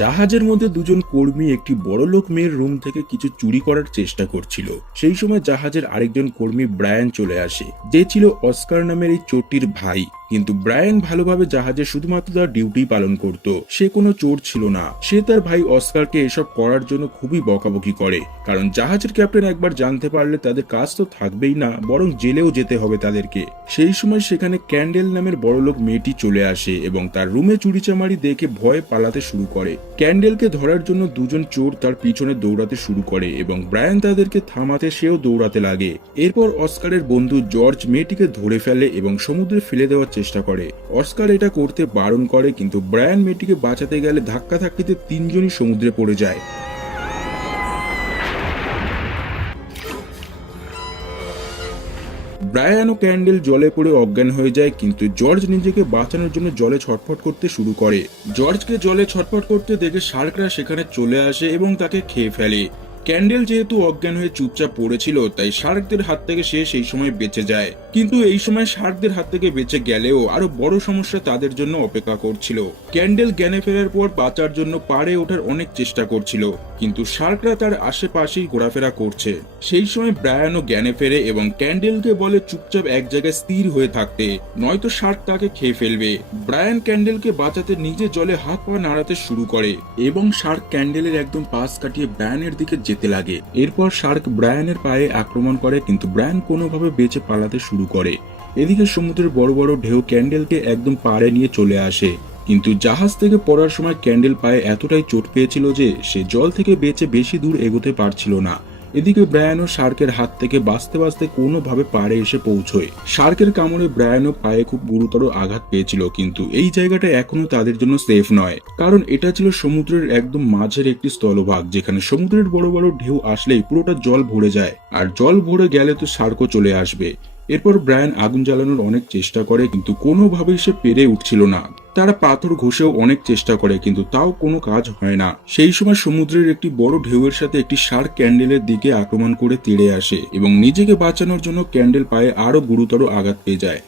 জাহাজের মধ্যে দুজন কর্মী একটি বড়লোক মেয়ের রুম থেকে কিছু চুরি করার চেষ্টা করছিল। সেই সময় জাহাজের আরেকজন কর্মী ব্রায়ান চলে আসে, যে ছিল অস্কার নামের এই চোরটির ভাই। কিন্তু ব্রায়ান ভালোভাবে জাহাজে শুধুমাত্র তার ডিউটি পালন করত, সে কোনো চোর ছিল না। সে তার ভাই অস্কারকে এসব করার জন্য খুবই বকাবকি করে, কারণ জাহাজের ক্যাপ্টেন একবার জানতে পারলে তাদের কাজ তো থাকবেই না, বরং জেলেও যেতে হবে তাদেরকে। সেই সময় সেখানে ক্যান্ডেল নামের বড়লোক মেয়েটি চলে আসে এবং তার রুমে চুরিচামারি দেখে ভয়ে পালাতে শুরু করে। ক্যান্ডেলকে ধরার জন্য দুজন চোর তার পিছনে দৌড়াতে শুরু করে এবং ব্রায়ান তাদেরকে থামাতে সেও দৌড়াতে লাগে। এরপর অস্কারের বন্ধু জর্জ মেয়েটিকে ধরে ফেলে এবং সমুদ্রে ফেলে দেওয়ার চেষ্টা করে। অস্কার এটা করতে বারণ করে, কিন্তু ব্রায়ান মেয়েটিকে বাঁচাতে গেলে ধাক্কাধাক্কিতে তিনজনই সমুদ্রে পড়ে যায়। ব্রায়ান ও ক্যান্ডেল জলে পড়ে অজ্ঞান হয়ে যায়, কিন্তু জর্জ নিজেকে বাঁচানোর জন্য জলে ছটফট করতে শুরু করে। জর্জকে জলে ছটফট করতে দেখে শার্করা সেখানে চলে আসে এবং তাকে খেয়ে ফেলে। ক্যান্ডেল যেহেতু অজ্ঞান হয়ে চুপচাপ পড়েছিল, তাই শার্কদের হাত থেকে সে সেই সময় বেঁচে যায়। কিন্তু এই সময় শার্কদের হাত থেকে বেঁচে গেলেও আরো বড় সমস্যা তাদের জন্য অপেক্ষা করছিল। ক্যান্ডেল জ্ঞানে ফেরার পর বাঁচার জন্য পাড়ে ওঠার অনেক চেষ্টা করছিল, কিন্তু শার্করা তার আশেপাশেই ঘোরাফেরা করছে। সেই সময় ব্রায়ানও জ্ঞানে ফেরে এবং ক্যান্ডেলকে বলে চুপচাপ এক জায়গায় স্থির হয়ে থাকতে, নয়তো শার্ক তাকে খেয়ে ফেলবে। ব্রায়ান ক্যান্ডেলকে বাঁচাতে নিজে জলে হাত পা নাড়াতে শুরু করে এবং শার্ক ক্যান্ডেলের একদম পাশ কাটিয়ে ব্রায়ানের দিকে যেতে লাগে। এরপর শার্ক ব্রায়ানের পায়ে আক্রমণ করে, কিন্তু ব্রায়ান কোনোভাবে বেঁচে পালাতে শুরু করে। এদিকে সমুদ্রের বড় বড় ঢেউ ক্যান্ডেলকে একদম পাড়ে নিয়ে চলে আসে, কিন্তু জাহাজ থেকে পড়ার সময় ক্যান্ডেল পায়ে এতটাই চোট পেয়েছিল যে সে জল থেকে বেঁচে বেশি দূর এগোতে পারছিল না। এদিকে ব্রায়ানও শার্কের হাত থেকে বাঁচতে বাঁচতে কোনোভাবে পাড়ে এসে পৌঁছয়। শার্কের কামড়ে ব্রায়ানও পায়ে খুব গুরুতর আঘাত পেয়েছিল, কিন্তু এই জায়গাটা এখনো তাদের জন্য সেফ নয়, কারণ এটা ছিল সমুদ্রের একদম মাঝের একটি স্থলভাগ, যেখানে সমুদ্রের বড় বড় ঢেউ আসলেই পুরোটা জল ভরে যায়, আর জল ভরে গেলে তো শার্কও চলে আসবে। এরপর ব্রায়ান আগুন জ্বালানোর অনেক চেষ্টা করে, কিন্তু কোনোভাবেই সে পেরে উঠছিল না। তারা পাথর ঘষেও অনেক চেষ্টা করে, কিন্তু তাও কোনো কাজ হয় না। সেই সময় সমুদ্রের একটি বড় ঢেউয়ের সাথে একটি শার্ক ক্যান্ডেলের দিকে আক্রমণ করে তেড়ে আসে এবং নিজেকে বাঁচানোর জন্য ক্যান্ডেল পায়ে আরো গুরুতর আঘাত পেয়ে যায়।